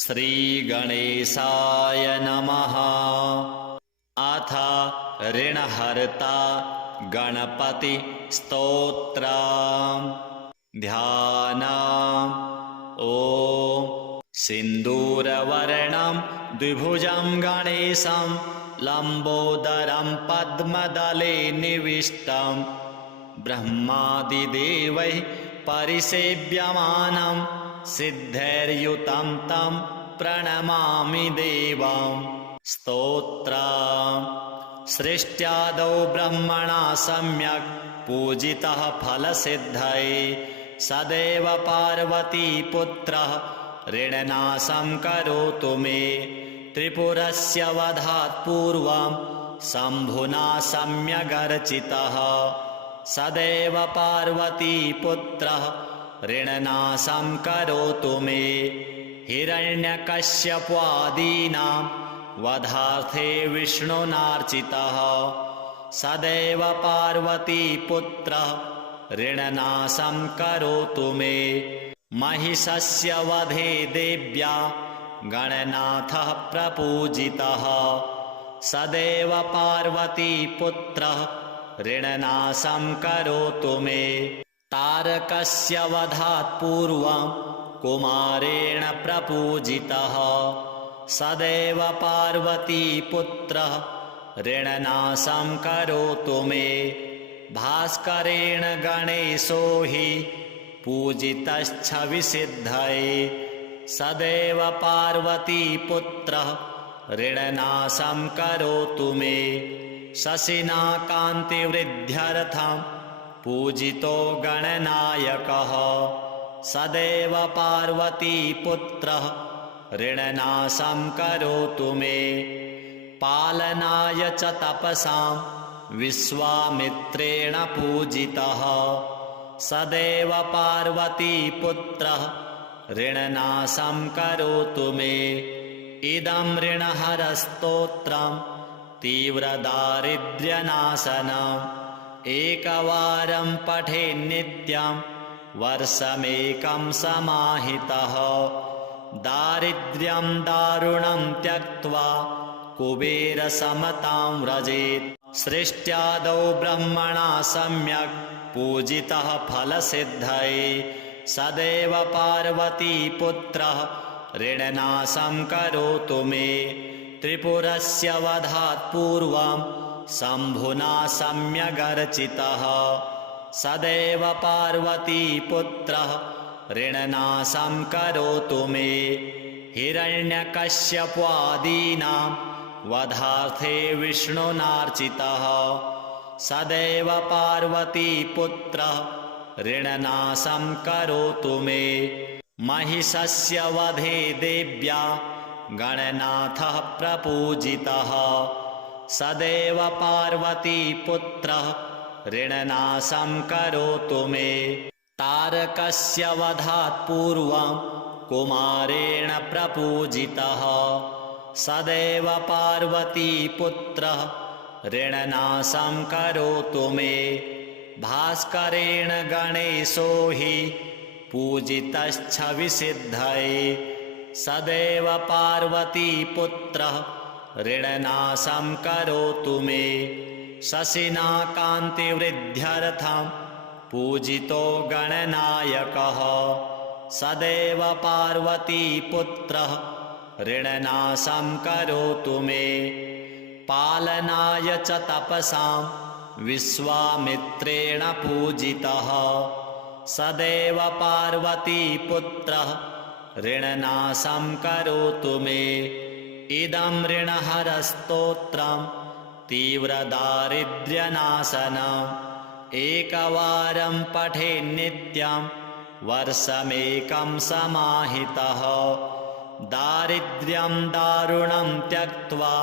श्रीगणेशाय नमः। अथ ऋणहर्ता गणपति स्तोत्र। ध्यानम्। ॐ सिन्दूरवर्णं द्विभुजं गणेशं लम्बोदरं पद्मदले निविष्टं ब्रह्मादिदेवैः परिसेव्यमानं सिद्धैर्युतं तं प्रणमामि देवं। स्तोत्रम्। सृष्ट्यादौ ब्रह्मणा सम्यक् पूजितः फलसिद्धये सदैव पार्वतीपुत्रः ऋणनाशं करोतु मे। त्रिपुरस्य वधात् पूर्वं शम्भुना सम्यगर्चितः सदैव पार्वतीपुत्रः ऋणनाशं करोतु मे। हिरण्यकश्यपादीनां वधार्थे विष्णुनार्चितः सदैव पार्वतीपुत्रः ऋणनाशं करोतु मे। महिषस्य वधे देव्या गणनाथः प्रपूजितः सदैव पार्वतीपुत्रः ऋणनाशं करोतु मे। तारकस्य वधात् पूर्वं कुमारेण प्रपूजितः सदैव पार्वतीपुत्रः ऋणनाशं करोतु मे। भास्करेण गणेशो हि पूजितश्छविसिद्धये सदैव पार्वतीपुत्रः ऋणनाशं करोतु मे। शशिना कान्तिवृद्ध्यर्थं पूजितो गणनायकः सदैव पार्वतीपुत्रः ऋणनाशं करोतु मे। पालनाय च तपसां विश्वामित्रेण पूजितः सदैव पार्वतीपुत्रः ऋणनाशं करोतु मे। इदं ऋणहरस्तोत्रं तीव्रदारिद्र्यनाशनम् एकवारं पठेन्नित्यं वर्षमेकं समाहितः दारिद्र्यं दारुणं त्यक्त्वा कुबेरसमतां व्रजेत्। सृष्ट्यादौ ब्रह्मणा सम्यक् पूजितः फलसिद्धये सदैव पार्वतीपुत्रः ऋणनाशं करोतु मे। त्रिपुरस्य वधात् पूर्वं शम्भुना सम्यगर्चितः सदैव पार्वतीपुत्रः ऋणनाशं करोतु मे। हिरण्यकश्यपादीनां वधार्थे विष्णुनार्चितः सदैव पार्वतीपुत्रः ऋणनाशं करोतु मे। महिषस्य वधे देव्या गणनाथः प्रपूजितः सदैव पार्वतीपुत्रः ऋणनाशं करोतु मे। तारकस्य वधात् पूर्वं कुमारेण प्रपूजितः सदैव पार्वतीपुत्रः ऋणनाशं करोतु मे। भास्करेण गणेशो हि पूजितश्छविसिद्धये सदैव पार्वतीपुत्रः ऋणनाशं करोतु मे। शशिना कान्तिवृद्ध्यर्थं पूजितो गणनायकः सदैव पार्वतीपुत्रः ऋणनाशं करोतु मे। पालनाय च तपसां विश्वामित्रेण पूजितः सदैव पार्वतीपुत्रः ऋणनाशं करोतु मे। इदं ऋणहरस्तोत्रं तीव्रदारिद्र्यनाशनम् एकवारं पठेन्नित्यं वर्षमेकं समाहितः दारिद्र्यं दारुणं त्यक्त्वा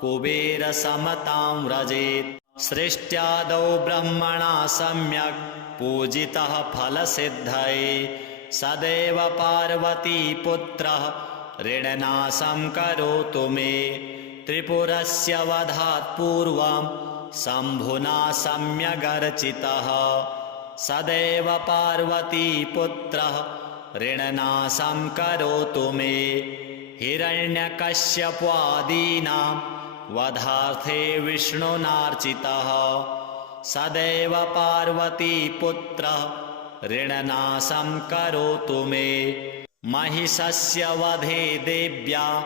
कुबेरसमतां व्रजेत्। सृष्ट्यादौ ब्रह्मणा सम्यक् पूजितः फलसिद्धये सदैव पार्वतीपुत्रः ऋणनाशं करोतु मे। त्रिपुरस्य वधात् पूर्वं शम्भुना सम्यगर्चितः सदैव पार्वतीपुत्रः ऋणनाशं करोतु मे। हिरण्यकश्यपादीनां वधार्थे विष्णुनार्चितः सदैव पार्वतीपुत्रः ऋणनाशं करोतु मे। महिषस्य वधे देव्या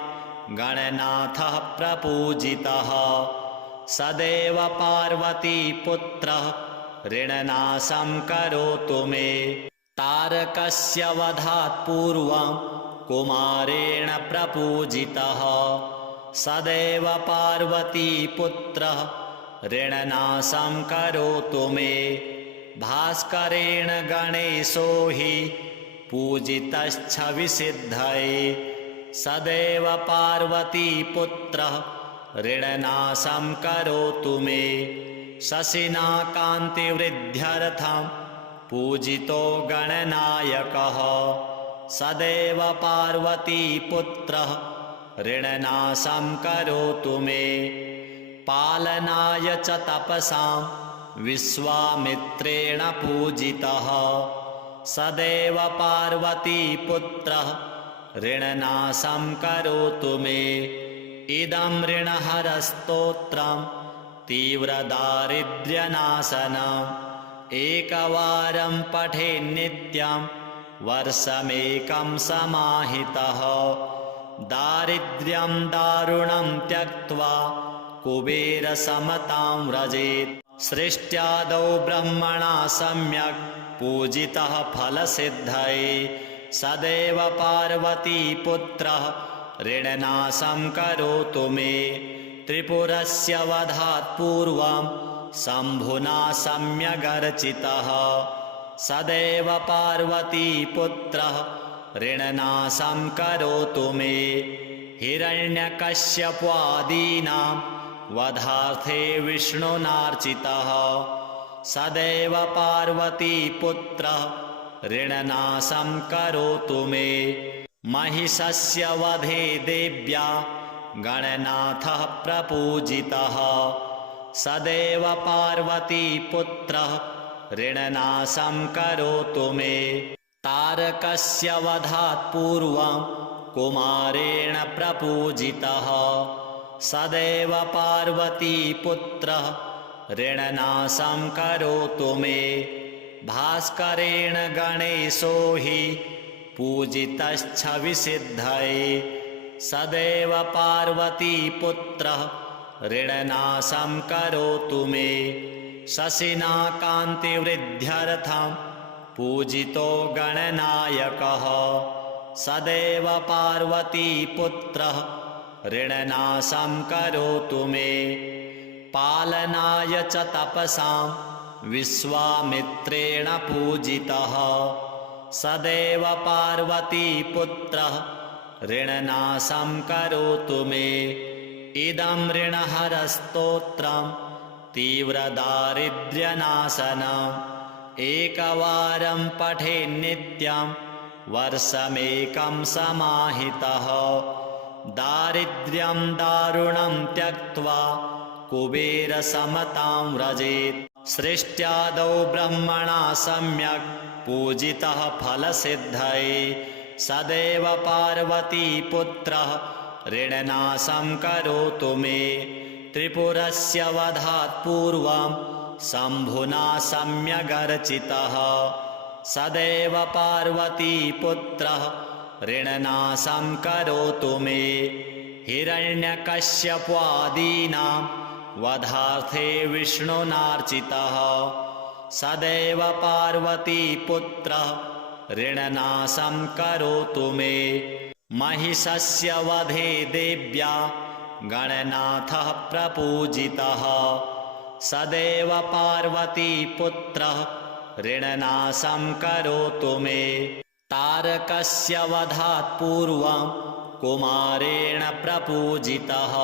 गणनाथः प्रपूजितः सदैव पार्वतीपुत्रः ऋणनाशं करोतु मे। तारकस्य वधात् पूर्वं कुमारेण प्रपूजितः सदैव पार्वतीपुत्रः ऋणनाशं करोतु मे। भास्करेण गणेशो हि पूजितश्छविसिद्धये सदैव पार्वतीपुत्रः ऋणनाशं करोतु मे। शशिना कान्तिवृद्ध्यर्थं पूजितो गणनायकः सदैव पार्वतीपुत्रः ऋणनाशं करोतु मे। पालनाय च तपसां विश्वामित्रेण पूजितः सदैव पार्वतीपुत्रः ऋणनाशं करोतु मे। इदं ऋणहरस्तोत्रं तीव्रदारिद्र्यनाशनम् एकवारं पठेन्नित्यं वर्षमेकं समाहितः। दारिद्र्यं दारुणं त्यक्त्वा कुबेरसमतां व्रजेत्। सृष्ट्यादौ ब्रह्मणा सम्यक् पूजितः फलसिद्धये सदैव पार्वतीपुत्रः ऋणनाशं करोतु मे। त्रिपुरस्य वधात् पूर्वं शम्भुना सम्यगर्चितः सदैव पार्वतीपुत्रः ऋणनाशं करोतु मे। हिरण्यकश्यपादीनां वधार्थे विष्णुनार्चितः सदैव पार्वतीपुत्रः ऋणनाशं करोतु मे। महिषस्य वधे देव्या गणनाथः प्रपूजितः सदैव पार्वतीपुत्रः ऋणनाशं करोतु मे। तारकस्य वधात् पूर्वं कुमारेण प्रपूजितः सदैव पार्वतीपुत्रः ऋणनाशं करोतु मे। भास्करेण गणेशो हि पूजितश्छविसिद्धये सदैव पार्वतीपुत्रः ऋणनाशं करोतु मे। शशिना कान्तिवृद्ध्यर्थं पूजितो गणनायकः सदैव पार्वतीपुत्रः ऋणनाशं करोतु मे। पालनाय च तपसां विश्वामित्रेण पूजितः सदैव पार्वतीपुत्रः ऋणनाशं करोतु मे। इदं ऋणहरस्तोत्रं तीव्रदारिद्र्यनाशनम् एकवारं पठेन्नित्यं वर्षमेकं समाहितः। दारिद्र्यं दारुणं त्यक्त्वा कुबेरसमतां व्रजेत्। सृष्ट्यादौ ब्रह्मणा सम्यक् पूजितः फलसिद्धये सदैव पार्वतीपुत्रः ऋणनाशं करोतु मे। त्रिपुरस्य वधात् पूर्वं शम्भुना सम्यगर्चितः सदैव पार्वतीपुत्रः ऋणनाशं करोतु मे। हिरण्यकश्यपादीनां वधार्थे विष्णुनार्चितः सदैव पार्वतीपुत्रः ऋणनाशं करोतु मे। महिषस्य वधे देव्या गणनाथः प्रपूजितः सदैव पार्वतीपुत्रः ऋणनाशं करोतु मे। तारकस्य वधात् पूर्वं कुमारेण प्रपूजितः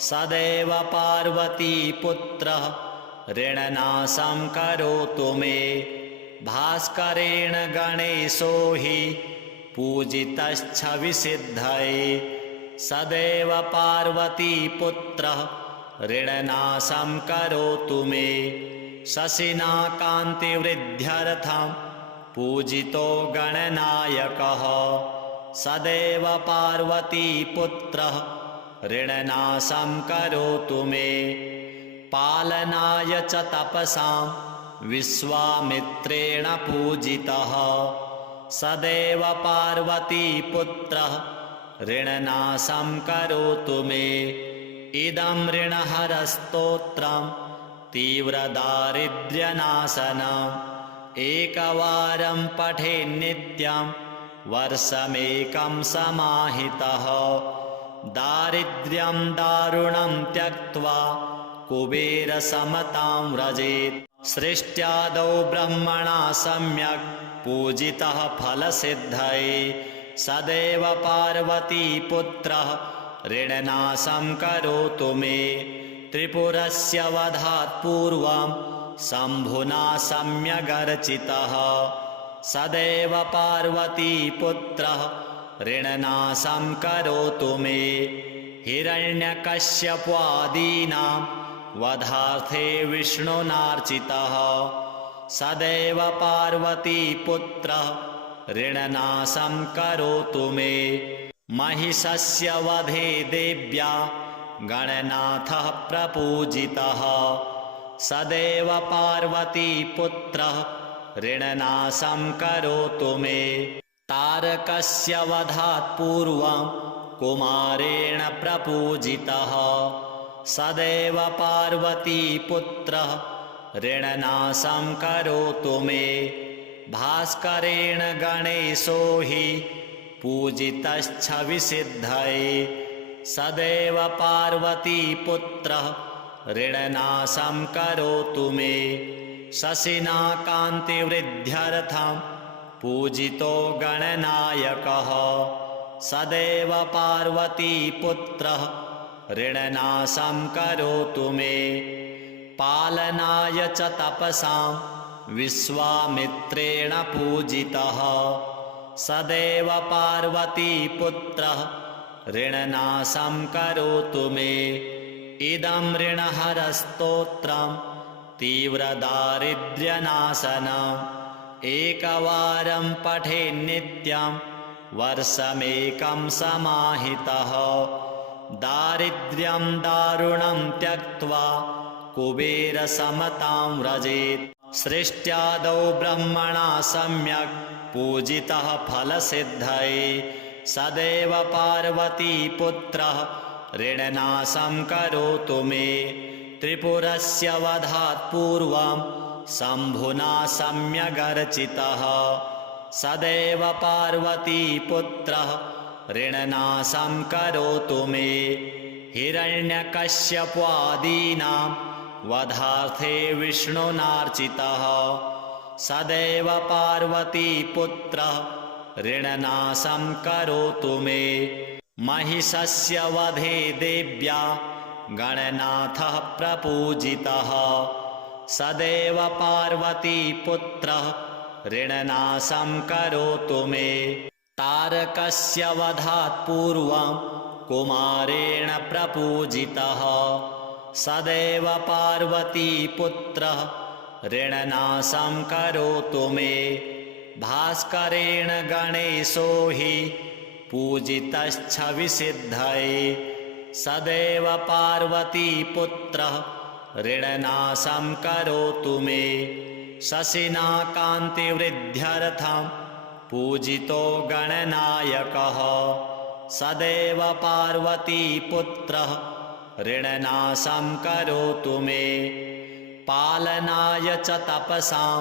सदैव पार्वतीपुत्रः ऋणनाशं करोतु मे। भास्करेण गणेशो हि पूजितश्छविसिद्धये सदैव पार्वतीपुत्रः ऋणनाशं करोतु मे। शशिना कान्तिवृद्ध्यर्थं पूजितो गणनायकः सदैव पार्वतीपुत्रः ऋणनाशं करोतु मे पालनाय च तपसां विश्वामित्रेण पूजितः सदैव पार्वतीपुत्रः ऋणनाशं करोतु मे इदं ऋणहरस्तोत्रं तीव्रदारिद्र्यनाशनम् एकवारं पठेन्नित्यं वर्षमेकं समाहितः दारिद्र्यं दारुणं त्यक्त्वा कुबेरसमतां व्रजेत् सृष्ट्यादौ ब्रह्मणा सम्यक् पूजितः फलसिद्धये सदैव पार्वतीपुत्रः ऋणनाशं करोतु मे त्रिपुरस्य वधात् पूर्वं शम्भुना सम्यगर्चितः सदैव पार्वतीपुत्रः ऋणनाशं करोतु मे हिरण्यकश्यपादीनां वधार्थे विष्णुनार्चितः सदैव पार्वतीपुत्रः ऋणनाशं करोतु मे महिषस्य वधे देव्या गणनाथः प्रपूजितः सदैव पार्वतीपुत्रः ऋणनाशं करोतु मे तारकस्य वधात् पूर्वं कुमारेण प्रपूजितः सदैव पार्वतीपुत्रः ऋणनाशं करोतु मे भास्करेण गणेशो हि पूजितश्छविसिद्धये सदैव पार्वतीपुत्रः ऋणनाशं करोतु मे शशिना कान्तिवृद्ध्यर्थं पूजितो गणनायकः सदैव पार्वतीपुत्रः ऋणनाशं करोतु मे पालनाय च तपसां विश्वामित्रेण पूजितः सदैव पार्वतीपुत्रः ऋणनाशं करोतु मे इदं ऋणहरस्तोत्रं तीव्रदारिद्र्यनाशनम् एकवारं पठेन्नित्यं वर्षमेकं समाहितः दारिद्र्यं दारुणं त्यक्त्वा कुबेरसमतां व्रजेत् सृष्ट्यादौ ब्रह्मणा सम्यक् पूजितः फलसिद्धये सदैव पार्वतीपुत्रः ऋणनाशं करोतु मे त्रिपुरस्य वधात् पूर्वं शम्भुना सम्यगर्चितः सदैव पार्वतीपुत्रः ऋणनाशं करोतु मे हिरण्यकश्यपादीनां वधार्थे विष्णुनार्चितः सदैव पार्वतीपुत्रः ऋणनाशं करोतु मे महिषस्य वधे देव्या गणनाथः प्रपूजितः सदैव पार्वतीपुत्रः ऋणनाशं करोतु मे तारकस्य वधात् पूर्वं कुमारेण प्रपूजितः सदैव पार्वतीपुत्रः ऋणनाशं करोतु मे भास्करेण गणेशो हि पूजितश्छविसिद्धये सदैव पार्वतीपुत्रः ऋणनाशं करोतु मे शशिना कान्तिवृद्ध्यर्थं पूजितो गणनायकः सदैव पार्वतीपुत्रः ऋणनाशं करोतु मे पालनाय च तपसां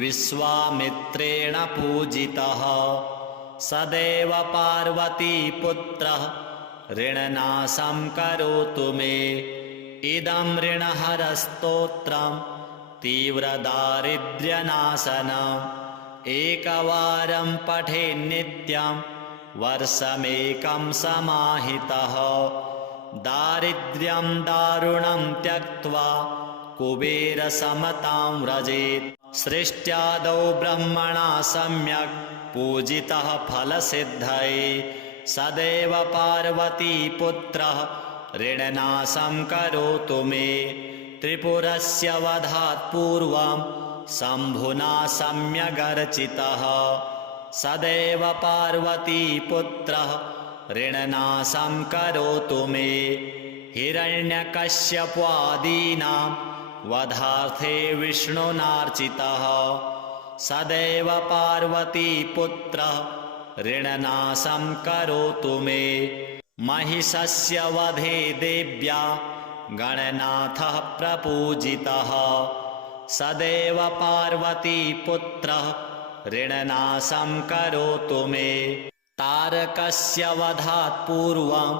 विश्वामित्रेण पूजितः सदैव पार्वतीपुत्रः ऋणनाशं करोतु मे इदं ऋणहरस्तोत्रं तीव्रदारिद्र्यनाशनम् एकवारं पठेन्नित्यं वर्षमेकं समाहितः दारिद्र्यं दारुणं त्यक्त्वा कुबेरसमतां व्रजेत् सृष्ट्यादौ ब्रह्मणा सम्यक् पूजितः फलसिद्धये सदैव पार्वतीपुत्रः ऋणनाशं करोतु मे त्रिपुरस्य वधात् पूर्वं शम्भुना सम्यगर्चितः सदैव पार्वतीपुत्रः ऋणनाशं करोतु मे हिरण्यकश्यपादीनां वधार्थे विष्णुनार्चितः सदैव पार्वतीपुत्रः ऋणनाशं करोतु मे महिषस्य वधे देव्या गणनाथः प्रपूजितः सदैव पार्वतीपुत्रः ऋणनाशं करोतु मे तारकस्य वधात् पूर्वं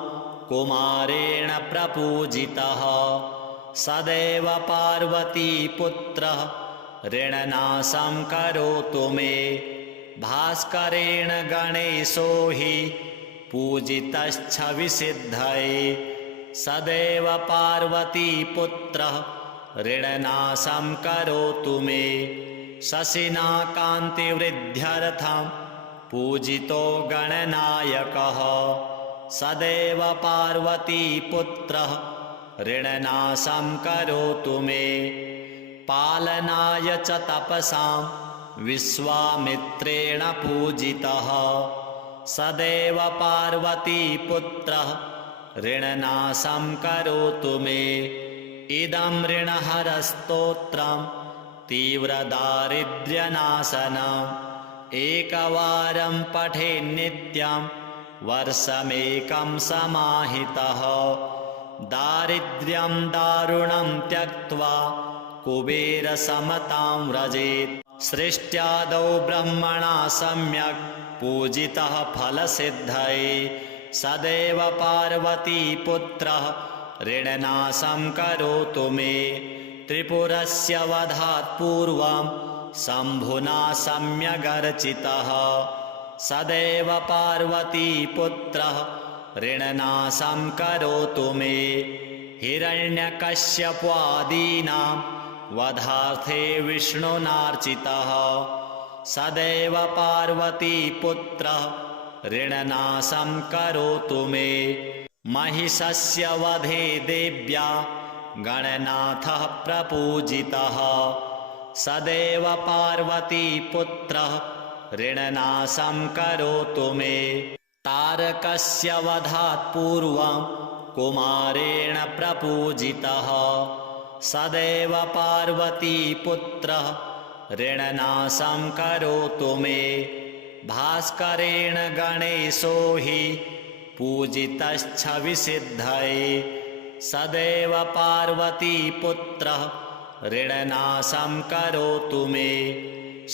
कुमारेण प्रपूजितः सदैव पार्वतीपुत्रः ऋणनाशं करोतु मे भास्करेण गणेशो हि पूजितश्छविसिद्धये सदैव पार्वतीपुत्रः ऋणनाशं करोतु मे शशिना कान्तिवृद्ध्यर्थं पूजितो गणनायकः सदैव पार्वतीपुत्रः ऋणनाशं करोतु मे पालनाय च तपसां विश्वामित्रेण पूजितः सदैव पार्वतीपुत्रः ऋणनाशं करोतु मे इदं ऋणहरस्तोत्रं तीव्रदारिद्र्यनाशनम् एकवारं पठेन्नित्यं वर्षमेकं समाहितः दारिद्र्यं दारुणं त्यक्त्वा कुबेरसमतां व्रजेत् सृष्ट्यादौ ब्रह्मणा सम्यक् पूजितः फलसिद्धये सदैव पार्वतीपुत्रः ऋणनाशं करोतु मे त्रिपुरस्य वधात् पूर्वं शम्भुना सम्यगर्चितः सदैव पार्वतीपुत्रः ऋणनाशं करोतु मे हिरण्यकश्यपादीनां वधार्थे विष्णुनार्चितः सदैव पार्वतीपुत्रः ऋणनाशं करोतु मे महिषस्य वधे देव्या गणनाथः प्रपूजितः सदैव पार्वतीपुत्रः ऋणनाशं करोतु मे तारकस्य वधात् पूर्वं कुमारेण प्रपूजितः सदैव पार्वतीपुत्रः ऋणनाशं करोतु मे भास्करेण गणेशो हि पूजितश्छविसिद्धये सदैव पार्वतीपुत्रः ऋणनाशं करोतु मे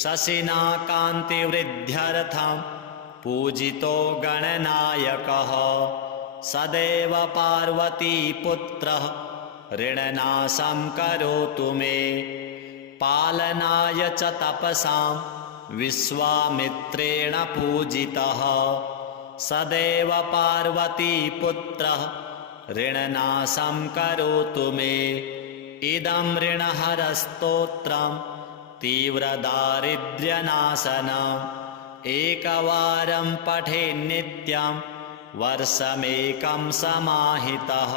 शशिना कान्तिवृद्ध्यर्थं पूजितो गणनायकः सदैव पार्वतीपुत्रः ऋणनाशं करोतु मे पालनाय च तपसां विश्वामित्रेण पूजितः सदैव पार्वतीपुत्रः ऋणनाशं करोतु मे इदं ऋणहरस्तोत्रं तीव्रदारिद्र्यनाशनम् एकवारं पठेन्नित्यं वर्षमेकं समाहितः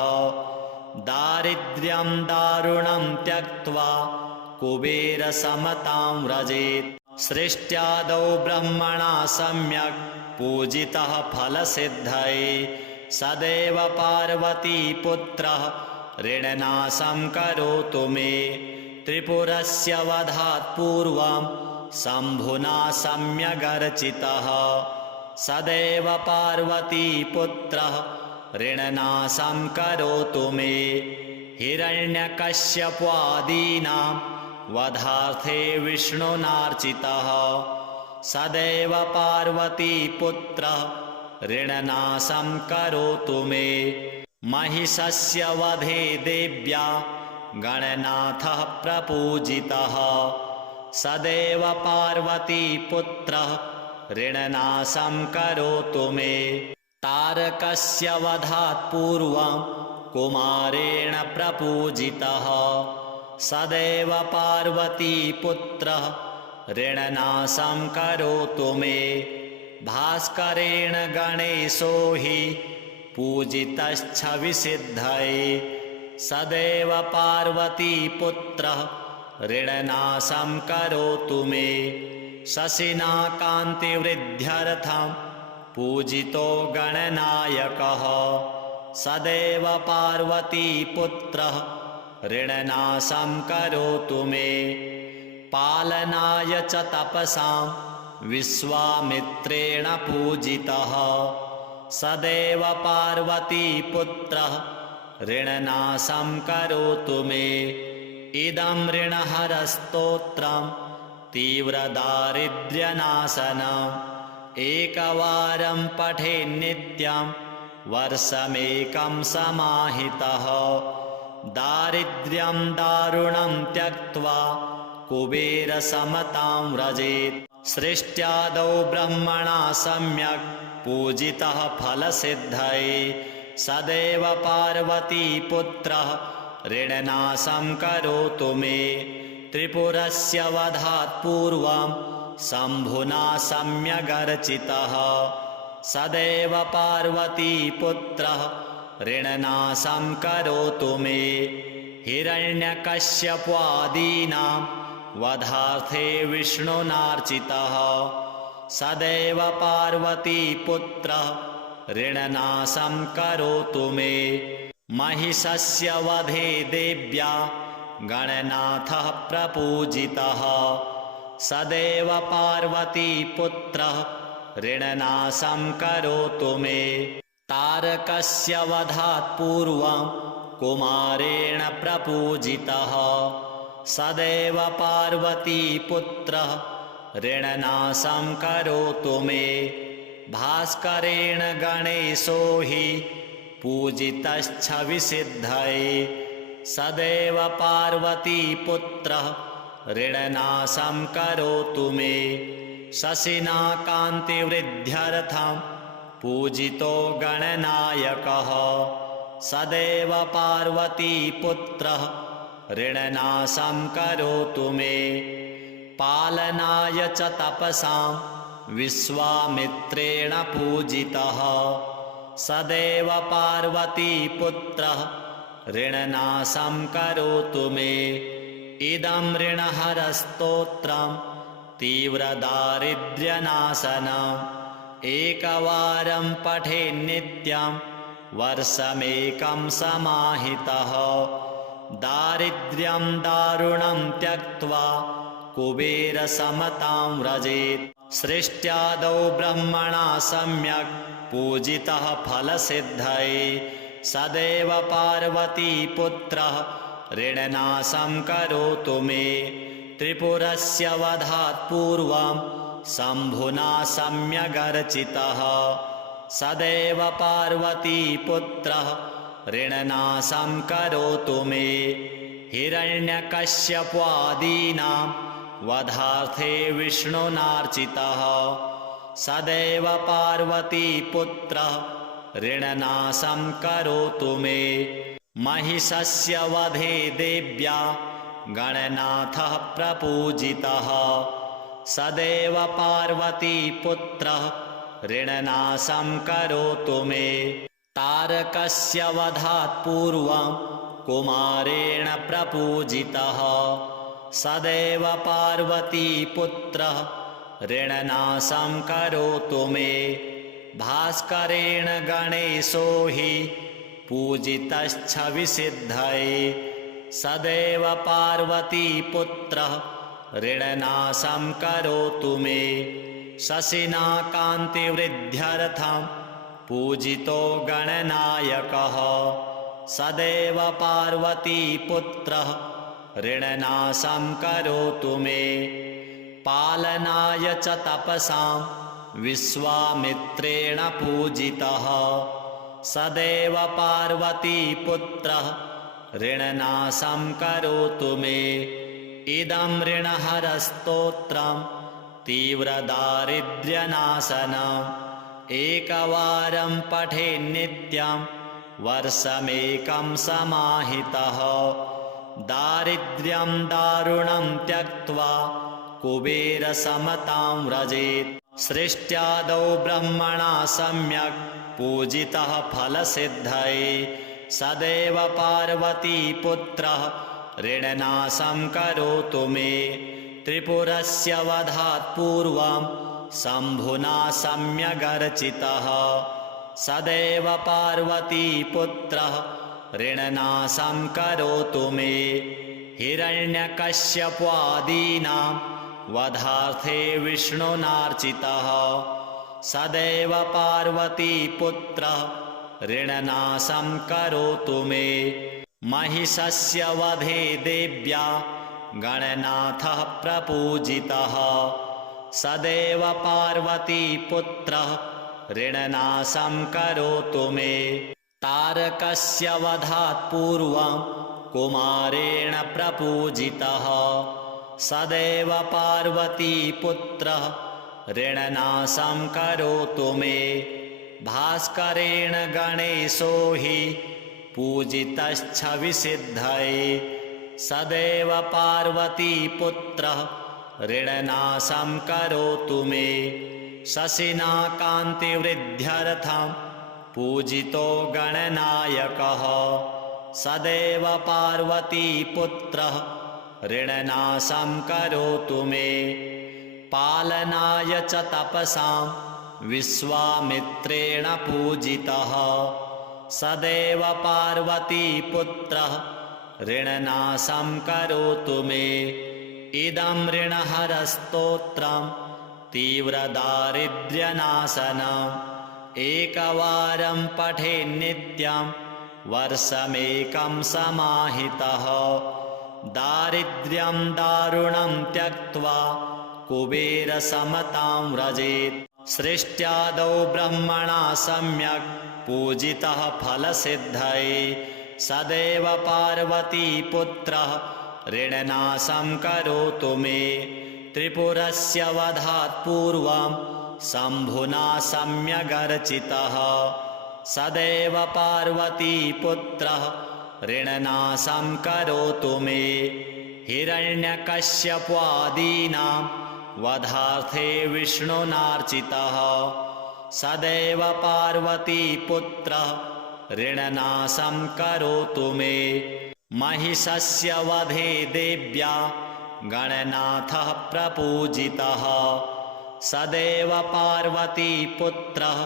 दारिद्र्यं दारुणं त्यक्त्वा कुबेरसमतां व्रजेत् सृष्ट्यादौ ब्रह्मणा सम्यक् पूजितः फलसिद्धये सदैव पार्वतीपुत्रः ऋणनाशं करोतु मे त्रिपुरस्य वधात् पूर्वं शम्भुना सम्यगर्चितः सदैव पार्वतीपुत्रः ऋणनाशं करोतु मे हिरण्यकश्यपादीनां वधार्थे विष्णुनार्चितः सदैव पार्वतीपुत्रः ऋणनाशं करोतु मे महिषस्य वधे देव्या गणनाथः प्रपूजितः सदैव पार्वतीपुत्रः ऋणनाशं करोतु मे तारकस्य वधात् पूर्वं कुमारेण प्रपूजितः सदैव पार्वतीपुत्रः ऋणनाशं करोतु मे भास्करेण गणेशो हि पूजितश्छविसिद्धये सदैव पार्वतीपुत्रः ऋणनाशं करोतु मे। शशिना कान्तिवृद्ध्यर्थं पूजितो गणनायकः सदैव पार्वतीपुत्रः ऋणनाशं करोतु मे। पालनाय च तपसां विश्वामित्रेण पूजितः सदैव पार्वतीपुत्रः ऋणनाशं करोतु मे। इदं ऋणहरस्तोत्रं तीव्रदारिद्र्यनाशनम् एकवारं पठेन्नित्यं वर्षमेकं समाहितः। दारिद्र्यं दारुणं त्यक्त्वा कुबेरसमतां व्रजेत्। सृष्ट्यादौ ब्रह्मणा सम्यक् पूजितः फलसिद्धये सदैव पार्वतीपुत्रः ऋणनाशं करोतु मे। त्रिपुरस्य वधात् पूर्वं शम्भुना सम्यगर्चितः सदैव पार्वतीपुत्रः ऋणनाशं करोतु मे। हिरण्यकश्यपादीनां वधार्थे विष्णुनार्चितः सदैव पार्वतीपुत्रः ऋणनाशं करोतु मे। महिषस्य वधे देव्या गणनाथः प्रपूजितः सदैव पार्वतीपुत्रः ऋणनाशं करोतु मे। तारकस्य वधात् पूर्वं कुमारेण प्रपूजितः सदैव पार्वतीपुत्रः ऋणनाशं करोतु मे। भास्करेण गणेशो हि पूजितश्छविसिद्धये सदैव पार्वतीपुत्रः ऋणनाशं करोतु मे। शशिना कान्तिवृद्ध्यर्थं पूजितो गणनायकः सदैव पार्वतीपुत्रः ऋणनाशं करोतु मे। पालनाय च तपसां विश्वामित्रेण पूजितः सदैव पार्वतीपुत्रः ऋणनाशं करोतु मे। इदं ऋणहरस्तोत्रं तीव्रदारिद्र्यनाशनम् एकवारं पठेन्नित्यं वर्षमेकं समाहितः। दारिद्र्यं दारुणं त्यक्त्वा कुबेरसमतां व्रजेत्। सृष्ट्यादौ ब्रह्मणा सम्यक् पूजितः फलसिद्धये सदैव पार्वतीपुत्रः ऋणनाशं करोतु मे। त्रिपुरस्य वधात् पूर्वं शम्भुना सम्यगर्चितः सदैव पार्वतीपुत्रः ऋणनाशं करोतु मे। हिरण्यकश्यपादीनां वधार्थे विष्णुनार्चितः सदैव पार्वतीपुत्रः ऋणनाशं करोतु मे। महिषस्य वधे देव्या गणनाथः प्रपूजितः सदैव पार्वतीपुत्रः ऋणनाशं करोतु मे। तारकस्य वधात् पूर्वं कुमारेण प्रपूजितः सदैव पार्वतीपुत्रः ऋणनाशं करोतु मे। भास्करेण गणेशो हि पूजितश्छविसिद्धये सदैव पार्वतीपुत्रः ऋणनाशं करोतु मे। शशिना कान्तिवृद्ध्यर्थं पूजितो गणनायकः सदैव पार्वतीपुत्रः ऋणनाशं करोतु मे। पालनाय च तपसां विश्वामित्रेण पूजितः सदैव पार्वतीपुत्रः ऋणनाशं करोतु मे। इदं ऋणहरस्तोत्रं तीव्रदारिद्र्यनाशनम् एकवारं पठेन्नित्यं वर्षमेकं समाहितः। दारिद्र्यं दारुणं त्यक्त्वा कुबेरसमतां व्रजेत्। सृष्ट्यादौ ब्रह्मणा सम्यक् पूजितः फलसिद्धये सदैव पार्वतीपुत्रः ऋणनाशं करोतु मे। त्रिपुरस्य वधात् पूर्वं शम्भुना सम्यगर्चितः सदैव पार्वतीपुत्रः ऋणनाशं करोतु मे। हिरण्यकश्यपादीनां वधार्थे विष्णुनार्चितः सदैव पार्वतीपुत्रः ऋणनाशं करोतु मे। महिषस्य वधे देव्या गणनाथः प्रपूजितः सदैव पार्वतीपुत्रः ऋणनाशं करोतु मे। तारकस्य वधात् पूर्वं कुमारेण प्रपूजितः सदैव पार्वतीपुत्रः ऋणनाशं करोतु मे। भास्करेण गणेशो हि पूजितश्छविसिद्धये सदैव पार्वतीपुत्रः ऋणनाशं करोतु मे। शशिना कान्तिवृद्ध्यर्थं पूजितो गणनायकः सदैव पार्वतीपुत्रः ऋणनाशं करोतु मे। पालनाय च तपसां विश्वामित्रेण पूजितः सदैव पार्वतीपुत्रः ऋणनाशं करोतु मे। इदं ऋणहरस्तोत्रं तीव्रदारिद्र्यनाशनम् एकवारं पठेन्नित्यं वर्षमेकं समाहितः। दारिद्र्यं दारुणं त्यक्त्वा कुबेरसमतां व्रजेत्। सृष्ट्यादौ ब्रह्मणा सम्यक् पूजितः फलसिद्धये सदैव पार्वतीपुत्रः ऋणनाशं करोतु मे। त्रिपुरस्य वधात् पूर्वं शम्भुना सम्यगर्चितः सदैव पार्वतीपुत्रः ऋणनाशं करोतु मे। हिरण्यकश्यपादीनां वधार्थे विष्णुनार्चितः सदैव पार्वतीपुत्रः ऋणनाशं करोतु मे। महिषस्य वधे देव्या गणनाथः प्रपूजितः सदैव पार्वतीपुत्रः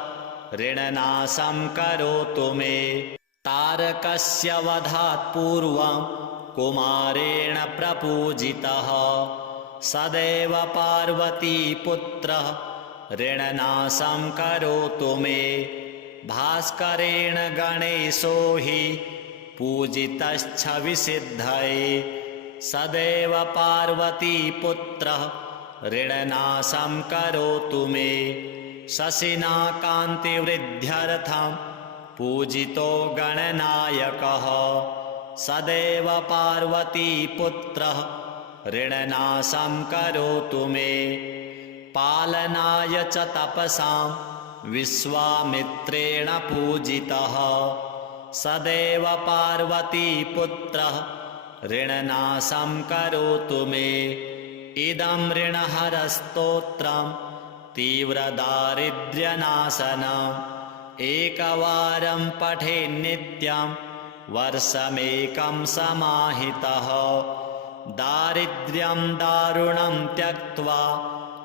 ऋणनाशं करोतु मे। तारकस्य वधात् पूर्वं कुमारेण प्रपूजितः सदैव पार्वतीपुत्रः ऋणनाशं करोतु मे। भास्करेण गणेशो हि पूजितश्छविसिद्धये सदैव पार्वतीपुत्रः ऋणनाशं करोतु मे। शशिना कान्तिवृद्ध्यर्थं पूजितो गणनायकः सदैव पार्वतीपुत्रः ऋणनाशं करोतु मे। पालनाय च तपसां विश्वामित्रेण पूजितः सदैव पार्वतीपुत्रः ऋणनाशं करोतु मे। इदं ऋणहरस्तोत्रं तीव्रदारिद्र्यनाशनम् एकवारं पठेन्नित्यं वर्षमेकं समाहितः। दारिद्र्यं दारुणं त्यक्त्वा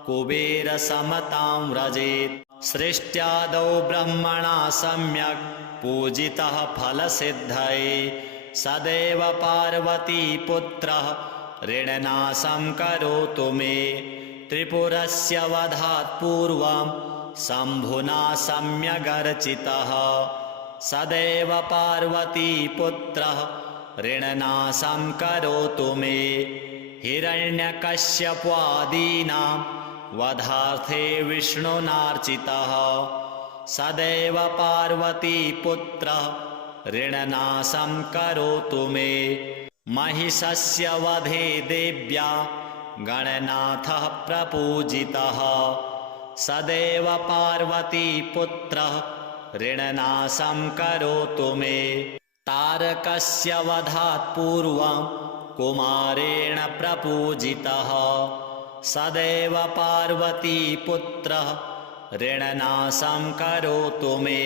कुबेरसमतां व्रजेत्। सृष्ट्यादौ ब्रह्मणा सम्यक् पूजितः फलसिद्धये सदैव पार्वतीपुत्रः ऋणनाशं करोतु मे। त्रिपुरस्य वधात् पूर्वं शम्भुना सम्यगर्चितः सदैव पार्वतीपुत्रः ऋणनाशं करोतु मे। हिरण्यकश्यपादीनां वधार्थे विष्णुनार्चितः सदैव पार्वतीपुत्रः ऋणनाशं करोतु मे। महिषस्य वधे देव्या गणनाथः प्रपूजितः सदैव पार्वतीपुत्रः ऋणनाशं करोतु मे। तारकस्य वधात् पूर्वं कुमारेण प्रपूजितः सदैव पार्वतीपुत्रः ऋणनाशं करोतु मे।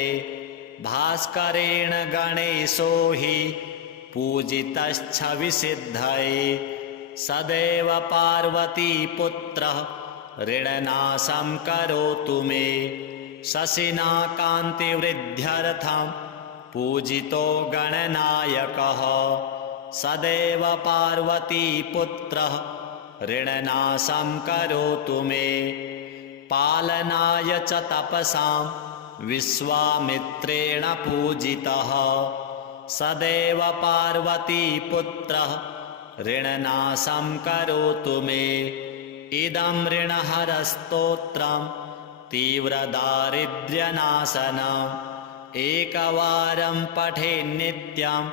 भास्करेण गणेशो हि पूजितश्च विसिद्धये सदैव पार्वतीपुत्रः ऋणनाशं करोतु मे शशिना कान्तिवृद्ध्यर्थं पूजितो गणनायकः सदैव पार्वतीपुत्रः ऋणनाशं करोतु मे पालनाय च तपसां विश्वामित्रेण पूजितः सदैव पार्वतीपुत्रः ऋणनाशं करोतु मे इदं ऋणहरस्तोत्रं तीव्रदारिद्र्यनाशनम् एकवारं पठेन्नित्यं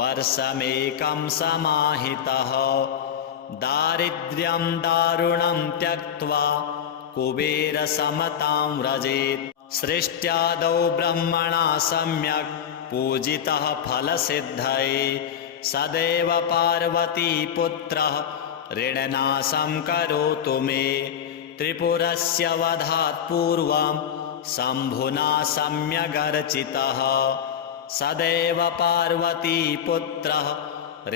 वर्षमेकं समाहितः दारिद्र्यं दारुणं त्यक्त्वा कुबेरसमतां व्रजेत् सृष्ट्यादौ ब्रह्मणा सम्यक् पूजितः फलसिद्धये सदैव पार्वतीपुत्रः ऋणनाशं करोतु मे त्रिपुरस्य वधात् पूर्वं शम्भुना सम्यगर्चितः सदैव पार्वतीपुत्रः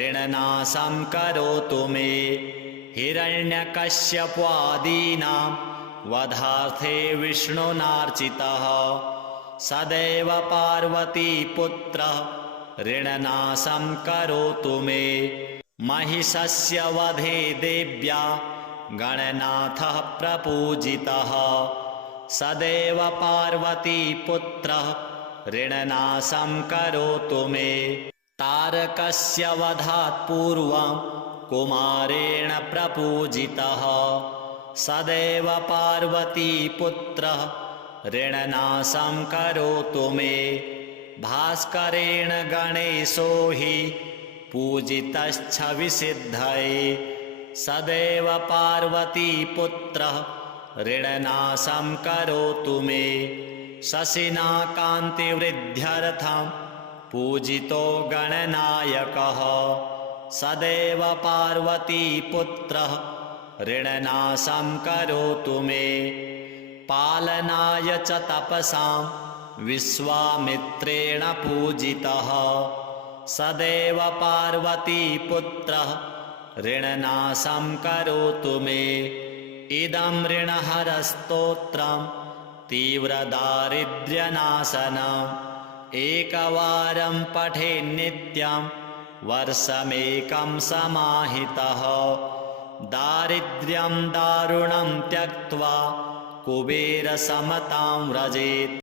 ऋणनाशं करोतु मे हिरण्यकश्यपादीनां वधार्थे विष्णुनार्चितः सदैव पार्वतीपुत्रः ऋणनाशं करोतु मे महिषस्य वधे देव्या गणनाथः प्रपूजितः सदैव पार्वतीपुत्रः ऋणनाशं करोतु मे तारकस्य वधात् पूर्वं कुमारेण प्रपूजितः सदैव पार्वतीपुत्रः ऋणनाशं करोतु मे भास्करेण गणेशो हि पूजितश्च विसिद्धये सदैव पार्वतीपुत्रः ऋणनाशं करोतु मे शशिना कान्तिवृद्ध्यर्थं पूजितो गणनायकः सदैव पार्वतीपुत्रः ऋणनाशं करोतु मे पालनाय च तपसां विश्वामित्रेण पूजितः सदैव पार्वतीपुत्रः ऋणनाशं करोतु मे इदं ऋणहरस्तोत्रं तीव्रदारिद्र्यनाशनम् एकवारं पठेन्नित्यं वर्षमेकं समाहितः दारिद्र्यं दारुणं त्यक्त्वा कुबेरसमतां व्रजेत्